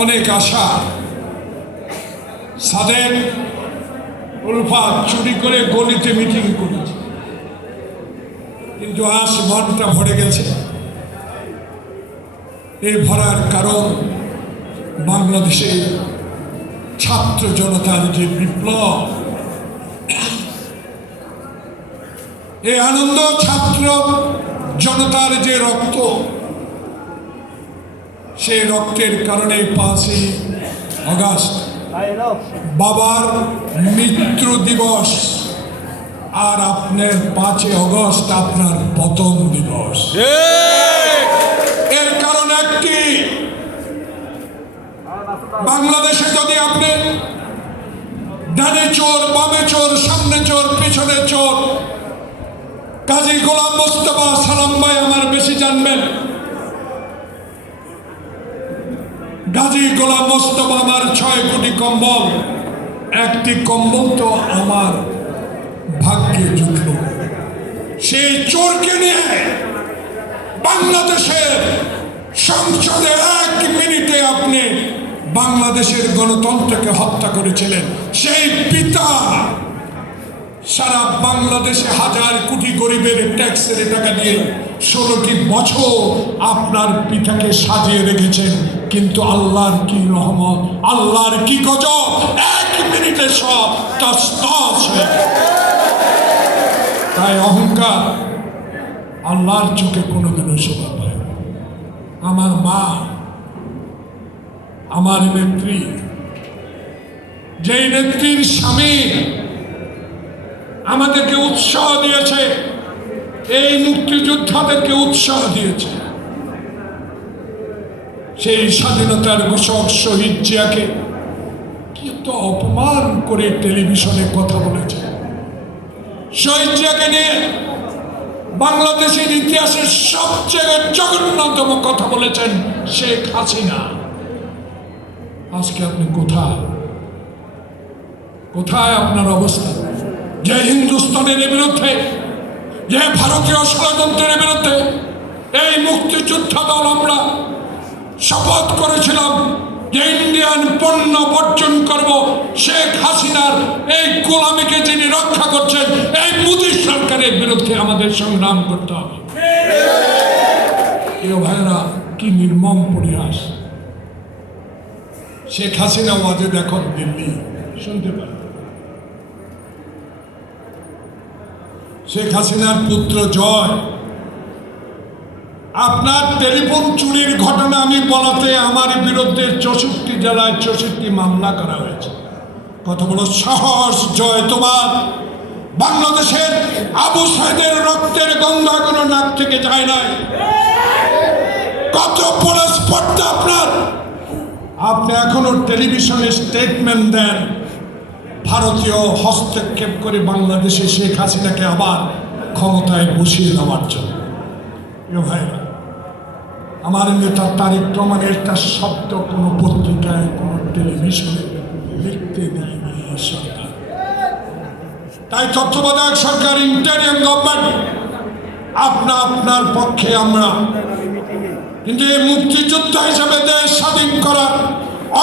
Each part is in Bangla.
অনেক আশা। সাদেক উলফাত চুরি করে গলিতে মিটিং করেছে, কিন্তু আজ মনটা ভরে গেছে। এই ভরার কারণ বাংলাদেশে ছাত্র জনতার যে বিপ্লব, এই আনন্দ ছাত্র জনতার যে রক্ত, সেই রক্তের কারণে 5ই আগস্ট বাবার মৃত্যু দিবস, আর আপনার 5ই আগস্ট আপনার পতন দিবস। এর কারণ একটি, বাংলাদেশে যদি আপনি ডানে চোর, বামে চোর, সামনে চোর, পিছনে চোর, কাজী গোলাম মোস্তফা সালাম ভাই আমার বেশি জানবেন। গাজী গোলাম মোস্তফা আমার 6 কোটি কম্বল, একটি কম্বল তো আমার ভাগ্যে জুটল। সেই চোরকে নিয়ে বাংলাদেশের সংসদে 1 মিনিটে আপনি বাংলাদেশের গণতন্ত্রকে হত্যা করেছিলেন। সেই পিতা সারা বাংলাদেশে হাজার কোটি গরিবের ট্যাক্সের টাকা দিয়ে 16টি বছর আপনার পিতাকে সাজিয়ে রেখেছেন, কিন্তু আল্লাহর কি রহমত, আল্লাহর কি গজব, 1 মিনিটে সব তছনছ হয়ে গেল। তাই অহংকার আল্লাহর চোখে কোনোদিনও শোভা পায় না। আমার মা, আমার নেত্রী, যেই নেত্রীর স্বামী আমাদেরকে উৎসাহ দিয়েছে, এই মুক্তিযোদ্ধাদেরকে উৎসাহ দিয়েছে, সেই স্বাধীনতার ঘোষক শহীদ জিয়াকে কি তো অপমান করে টেলিভিশনে কথা বলেছে। শহীদ জিয়াকে নিয়ে বাংলাদেশের ইতিহাসের সবচেয়ে জঘন্যতম কথা বলেছেন শেখ হাসিনা। আজকে আপনি কোথায়, কোথায় আপনার অবস্থা? যে হিন্দুস্তানের বিরুদ্ধে, যে ভারতীয় ষড়যন্ত্রের বিরুদ্ধে এই মুক্তিযোদ্ধা দল আমরা শপথ করেছিলাম যে ইন্ডিয়ান পণ্য বর্জন করব, শেখ হাসিনার এই গোলামিকে যিনি রক্ষা করছেন, এই মোদী সরকারের বিরুদ্ধে আমাদের সংগ্রাম করতে হবে। প্রিয় ভাইরা, কি নির্মম পরিহাস। শেখ হাসিনা ওয়াজেদ এখন দিল্লি, শুনতে পারেন। শেখ হাসিনার পুত্র জয়, আপনার টেলিফোন চুরির ঘটনা আমি বলাতে আমার বিরুদ্ধে 64 জেলায় 64টি মামলা করা হয়েছে। কত বড় সাহস জয় তোমার! বাংলাদেশের আবু সাইদের রক্তের গন্ধা কোনো নাক থেকে যায় নাই। কত বড় স্পর্ধা আপনার! আপনি এখনো টেলিভিশনে স্টেটমেন্ট দেন ভারতীয় হস্তক্ষেপ করে বাংলাদেশে শেখ হাসিনাকে আবার ক্ষমতায় বসিয়ে দেওয়ার জন্য। প্রিয় ভাইরা, আমার নেতা তারেক রহমানের একটা শব্দ কোনো পত্রিকায়, কোনো টেলিভিশনে লিখতে দেয়নি সরকার। তাই তত্ত্বাবধায়ক সরকার, ইন্টারিম গভর্নমেন্ট, আপনার পক্ষে আমরা, কিন্তু এই মুক্তিযোদ্ধা হিসেবে দেশ স্বাধীন করার,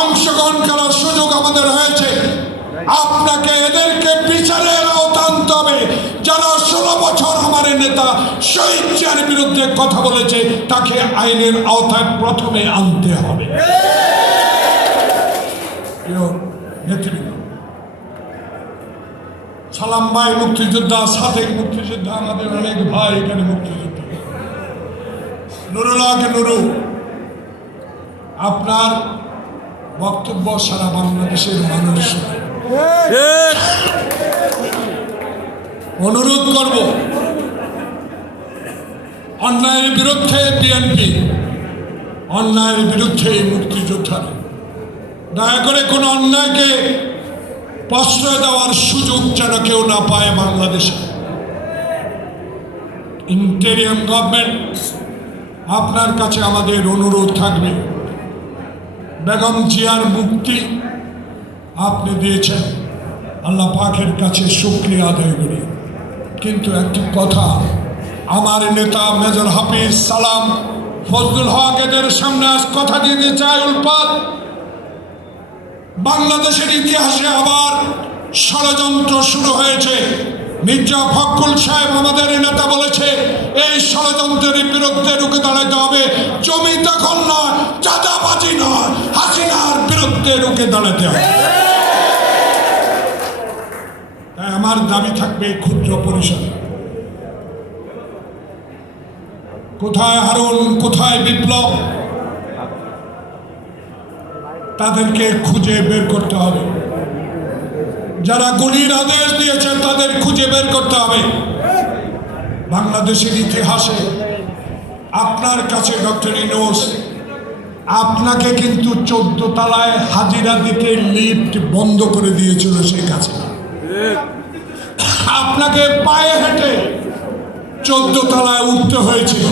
অংশগ্রহণ করার সুযোগ আমাদের হয়েছে। আপনাকে এদেরকে বিচারের আওতায় আনতে হবে। যারা 16 বছর আমার নেতা শহীদ জিয়ার বিরুদ্ধে কথা বলেছে, তাকে আইনের আওতায় প্রথমে আনতে হবে। সালাম ভাই মুক্তিযোদ্ধা, সাদেক মুক্তিযোদ্ধা, আমাদের অনেক ভাই এখানে মুক্তিযোদ্ধা। নুরুল্লাহকে নুরু, আপনার বক্তব্য সারা বাংলাদেশের মানুষ অনুরোধ করব, অন্যায়ের বিরুদ্ধে বিএনপি, অন্যায়ের বিরুদ্ধে মুক্তিযোদ্ধারা, দয়া করে কোনো অন্যায়কে প্রশ্রয় দেওয়ার সুযোগ যেন কেউ না পায় বাংলাদেশে। ইন্টেরিম গভর্নমেন্ট, আপনার কাছে আমাদের অনুরোধ থাকবে, বেগম জিয়ার মুক্তি আপনি দিয়েছেন, আল্লাহ পাকের কাছে শুকরিয়া আদায় করি। কিন্তু একটি কথা আমার নেতা মেজর হাফিজ সালাম ফজলুল হক এদের সামনে আজ কথা দিতে চাই, উল্পাত বাংলাদেশের ইতিহাসে আবার ষড়যন্ত্র শুরু হয়েছে। মির্জা ফখরুল সাহেব আমাদের নেতা বলেছে এই ষড়যন্ত্রের বিরুদ্ধে রুখে দাঁড়াতে হবে। জমি দখল নয়, চাঁদাবাজি নয়, হাসিনার বিরুদ্ধে রুখে দাঁড়াতে হবে। তাই আমার দাবি থাকবে ক্ষুদ্র পরিসর। কোথায় হারুন, কোথায় বিপ্লব, তাদেরকে খুঁজে বের করতে হবে। যারা গুলির আদেশ দিয়েছেন তাদের খুঁজে বের করতে হবে। বাংলাদেশের ইতিহাসে আপনার কাছে ডক্টর ইউনূস, আপনাকে কিন্তু 14 তলায় হাজিরা দিতে লিফট বন্ধ করে দিয়েছিল শেখ হাসিনা। আপনাকে পায়ে হেঁটে 14 তলায় উঠতে হয়েছিল।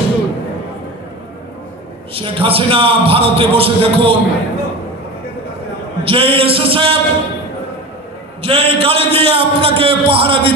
শেখ হাসিনা ভারতে বসে দেখুন, যে এসএসএফ যে গাড়ি দিয়ে আপনাকে পাহারা দিচ্ছে